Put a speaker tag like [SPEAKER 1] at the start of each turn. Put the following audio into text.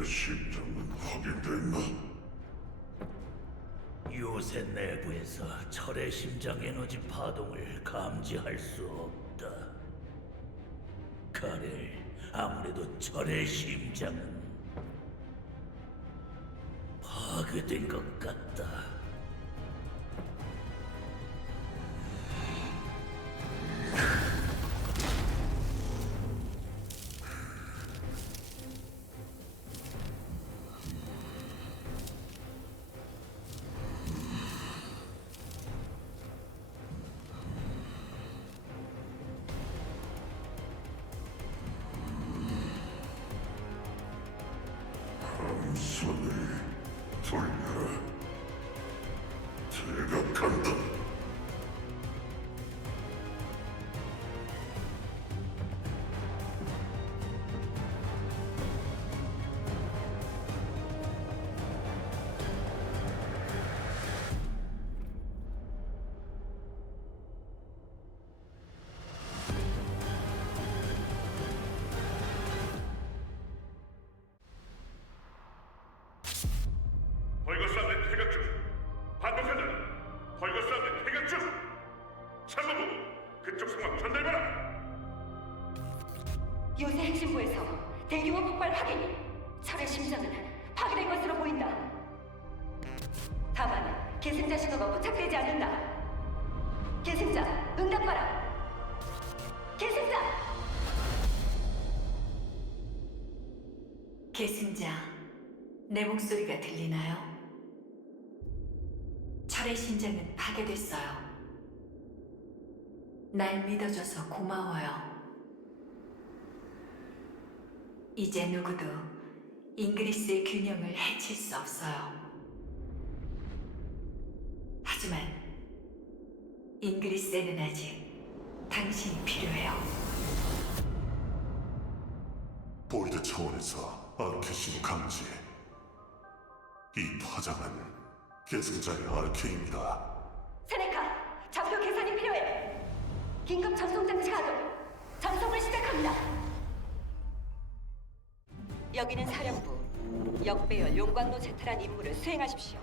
[SPEAKER 1] 내 심장은 확인됐나?
[SPEAKER 2] 요새 내부에서 철의 심장 에너지 파동을 감지할 수 없다. 가렐, 아무래도 철의 심장은 파괴된 것 같다.
[SPEAKER 3] find her. 그쪽 상황 전달해라.
[SPEAKER 4] 요새 핵심부에서 대규모 폭발 확인. 철의 심장은 파괴된 것으로 보인다. 다만 계승자 신호가 포착되지 않는다. 계승자 응답하라. 계승자.
[SPEAKER 5] 계승자, 내 목소리가 들리나요? 철의 심장은 파괴됐어요. 날 믿어줘서 고마워요. 이제 누구도 잉그리스의 균형을 해칠 수 없어요. 하지만 잉그리스에는 아직 당신이 필요해요.
[SPEAKER 1] 보이드 차원에서 아르케신 감지. 이 파장은 계승자의 아르케입니다.
[SPEAKER 4] 세네카. 긴급 전송 장치 가동. 전송을 시작합니다. 여기는 사령부. 역배열 용광로 제트란 임무를 수행하십시오.